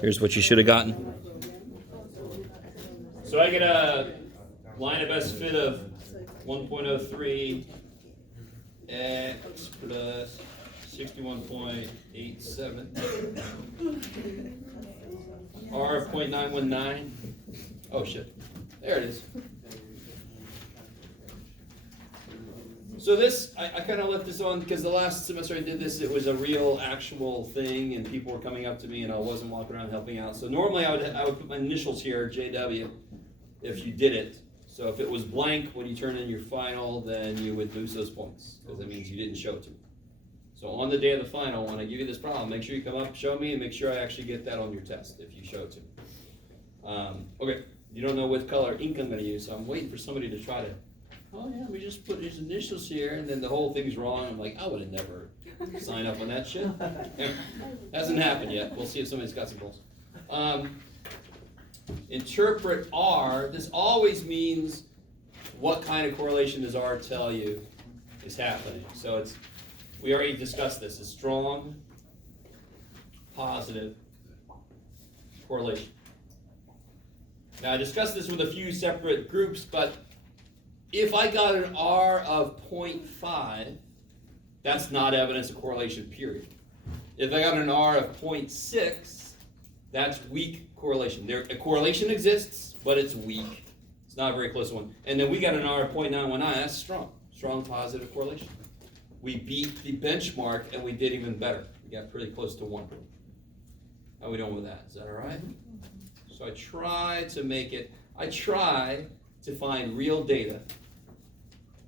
Here's what you should have gotten. So I get a line of best fit of 1.03 x plus 61.87 r of 0.919. Oh shit, there it is. So this, I kind of left this on because the last semester I did this, it was a real actual thing and people were coming up to me and I wasn't walking around helping out. So normally I would put my initials here, JW, if you did it. So if it was blank when you turn in your final, then you would lose those points because that means you didn't show it to me. So on the day of the final, when I give you this problem, make sure you come up, show me, and make sure I actually get that on your test if you show it to me. Okay, you don't know what color ink I'm going to use, so I'm waiting for somebody to try to, oh yeah, we just put his initials here, and then the whole thing's wrong. I'm like, I would have never signed up on that shit. Hasn't happened yet. We'll see if somebody's got some goals. Interpret R. This always means what kind of correlation does R tell you is happening. So it's, we already discussed this, it's strong, positive correlation. Now I discussed this with a few separate groups, but if I got an R of 0.5, that's not evidence of correlation, period. If I got an R of 0.6, that's weak correlation. A correlation exists, but it's weak. It's not a very close one. And then we got an R of 0.919, that's strong positive correlation. We beat the benchmark and we did even better. We got pretty close to 1. How are we doing with that? Is that all right? So I try to find real data,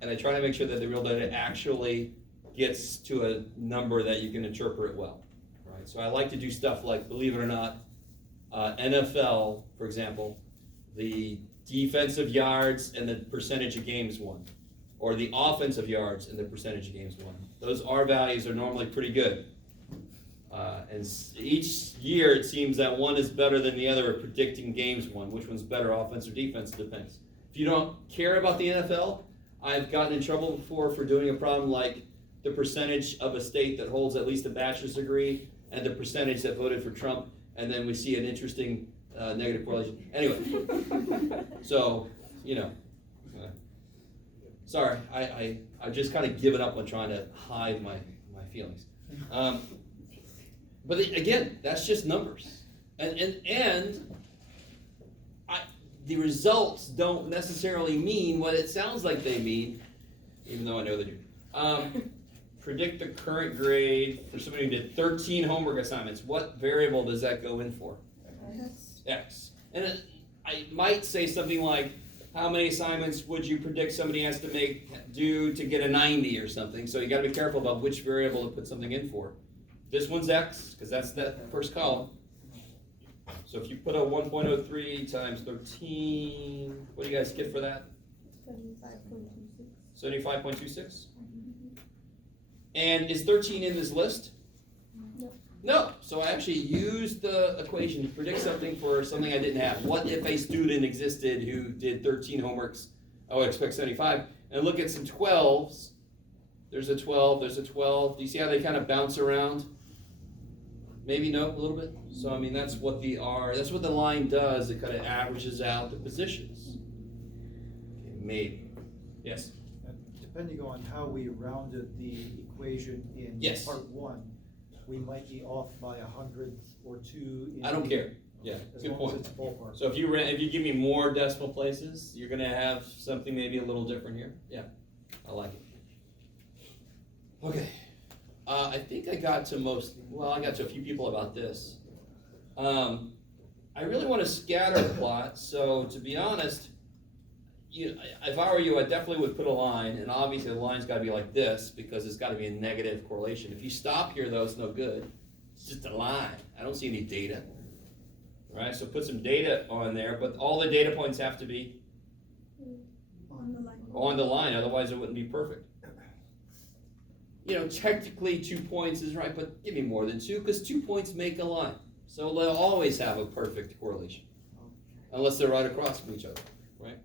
and I try to make sure that the real data actually gets to a number that you can interpret well. Right? So I like to do stuff like, believe it or not, NFL, for example, the defensive yards and the percentage of games won, or the offensive yards and the percentage of games won. Those R values are normally pretty good. And each year it seems that one is better than the other at predicting games won. Which one's better, offense or defense? Depends. If you don't care about the NFL, I've gotten in trouble before for doing a problem like the percentage of a state that holds at least a bachelor's degree and the percentage that voted for Trump, and then we see an interesting negative correlation. Anyway, so, you know, sorry, I've just kind of given up on trying to hide my feelings. But again, that's just numbers. And the results don't necessarily mean what it sounds like they mean, even though I know they do. Predict the current grade for somebody who did 13 homework assignments. What variable does that go in for? X. And I might say something like, how many assignments would you predict somebody has to do to get a 90 or something? So you got to be careful about which variable to put something in for. This one's X, because that's that first column. So if you put a 1.03 times 13, what do you guys get for that? 75.26. 75.26? And is 13 in this list? No. No. So I actually used the equation to predict something for something I didn't have. What if a student existed who did 13 homeworks? I would expect 75. And look at some 12s. There's a 12, there's a 12. Do you see how they kind of bounce around? Maybe no, a little bit. So I mean, that's what the line does. It kind of averages out the positions. Okay, maybe. Yes? Depending on how we rounded the equation in Yes. part 1, we might be off by 100 or 2. I don't care. Yeah, as good long point. as it's ballpark. So if you give me more decimal places, you're going to have something maybe a little different here. Yeah, I like it. Okay. I think I got to a few people about this. I really want to scatter plot, so to be honest, if I were you, I definitely would put a line, and obviously the line's got to be like this because it's got to be a negative correlation. If you stop here, though, it's no good. It's just a line. I don't see any data. All right, so put some data on there, but all the data points have to be on the line, otherwise it wouldn't be perfect. Technically 2 points is right, but give me more than 2, because 2 points make a line. So they'll always have a perfect correlation, unless they're right across from each other, right?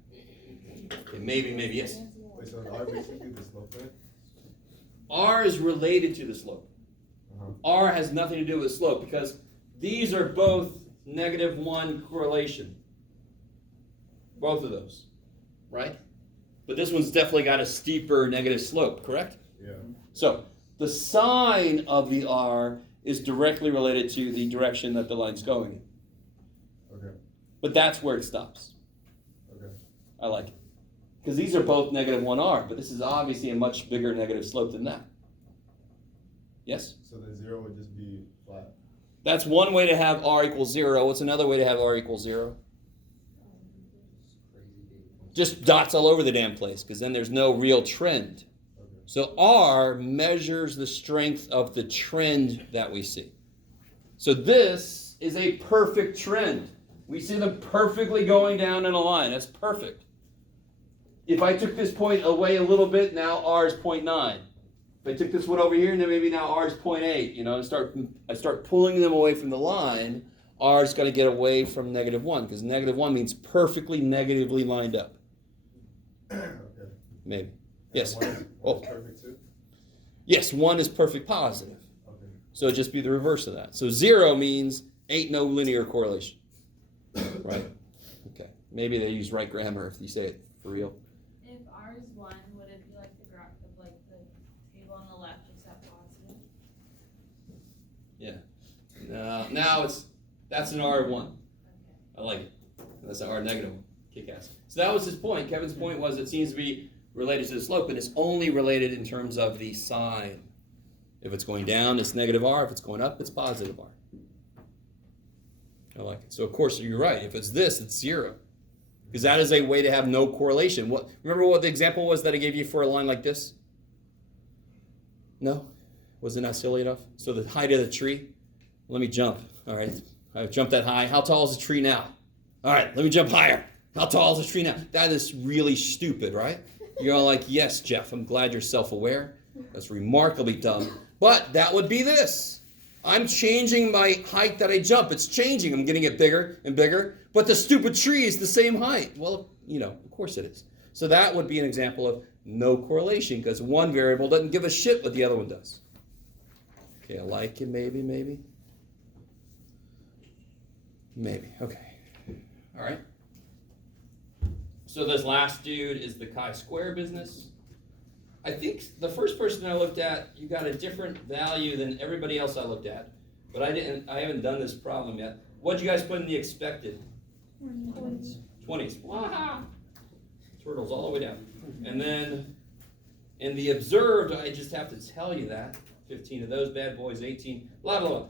Okay, maybe, yes. Wait, so R basically the slope, right? R is related to the slope. R has nothing to do with slope, because These are both -1 correlation. Both of those, right? But this one's definitely got a steeper negative slope, correct? Yeah. So the sign of the R is directly related to the direction that the line's going in. Okay. But that's where it stops. Okay. I like it. Because these are both -1R, but this is obviously a much bigger negative slope than that. Yes? So the 0 would just be flat. That's one way to have R equals 0. What's another way to have R equals 0? Just dots all over the damn place, because then there's no real trend. Okay. So R measures the strength of the trend that we see. So this is a perfect trend. We see them perfectly going down in a line. That's perfect. If I took this point away a little bit, now R is 0.9. If I took this one over here, and then maybe now R is 0.8, and I start pulling them away from the line, R is going to get away from -1, because -1 means perfectly negatively lined up. Okay. Maybe. And Yes. One is Oh. perfect too? Yes, 1 is perfect positive. Okay. So it'd just be the reverse of that. So 0 means ain't no linear correlation. Right? Okay. Maybe they use right grammar if you say it for real. If R is 1, would it be like the graph of like the table on the left except positive? Yeah. No, now that's an R of 1. Okay. I like it. That's an R -1. Kick ass. So that was his point. Kevin's point was it seems to be related to the slope, and it's only related in terms of the sign. If it's going down, it's -R. If it's going up, it's positive R. I like it. So of course you're right. If it's this, it's 0. Because that is a way to have no correlation. Remember what the example was that I gave you for a line like this? No? Was it not silly enough? So the height of the tree. Let me jump. All right. I've jumped that high. How tall is the tree now? All right. Let me jump higher. How tall is the tree now? That is really stupid, right? You're all like, yes, Jeff, I'm glad you're self-aware. That's remarkably dumb. But that would be this. I'm changing my height that I jump. It's changing. I'm getting it bigger and bigger. But the stupid tree is the same height. Well, of course it is. So that would be an example of no correlation, because one variable doesn't give a shit what the other one does. Okay, I like it, maybe. Maybe, okay. All right. So this last dude is the chi-square business. I think the first person I looked at, you got a different value than everybody else I looked at. But I haven't done this problem yet. What'd you guys put in the expected? 20s. Wow. Turtles all the way down. And then in the observed, I just have to tell you that. 15 of those bad boys, 18, blah, blah, blah.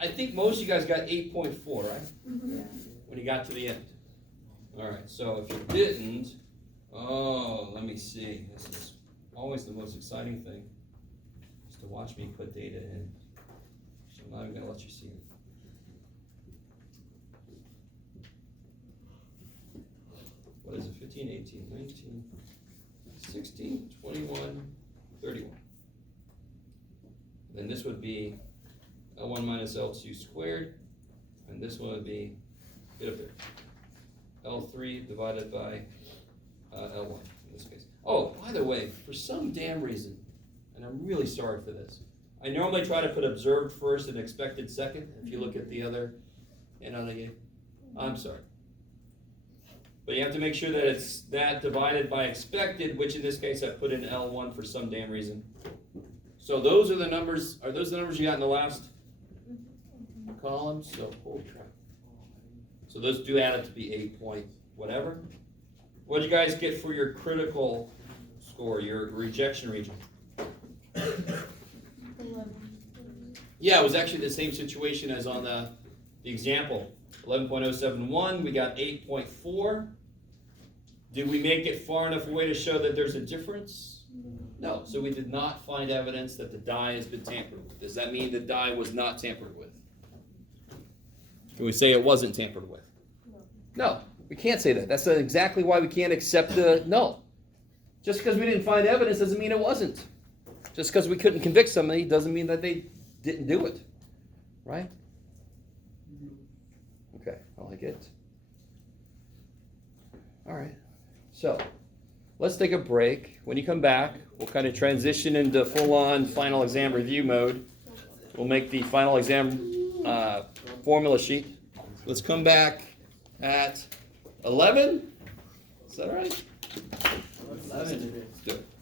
I think most of you guys got 8.4, right? Yeah. When you got to the end. All right, so if you didn't, let me see. This is always the most exciting thing, is to watch me put data in. So I'm not even gonna let you see it. What is it, 15, 18, 19, 16, 21, 31. Then this would be L1 minus L2 squared, and this one would be, get up there, L3 divided by L1 in this case. Oh, by the way, for some damn reason, and I'm really sorry for this, I normally try to put observed first and expected second. If you look at the other handout I gave, I'm sorry. But you have to make sure that it's that divided by expected, which in this case I put in L1 for some damn reason. So those are the numbers, are those the numbers you got in the last column? So, holy crap. So those do add up to be 8 point whatever. What did you guys get for your critical score, your rejection region? Yeah, it was actually the same situation as on the example. 11.071, we got 8.4. Did we make it far enough away to show that there's a difference? No, so we did not find evidence that the die has been tampered with. Does that mean the die was not tampered with? Can we say it wasn't tampered with? No, we can't say that. That's exactly why we can't accept the null. Just because we didn't find evidence doesn't mean it wasn't. Just because we couldn't convict somebody doesn't mean that they didn't do it. Right? Okay, I like it. All right. So, let's take a break. When you come back, we'll kind of transition into full-on final exam review mode. We'll make the final exam formula sheet. Let's come back at 11. Is that right? 11. Let's do it.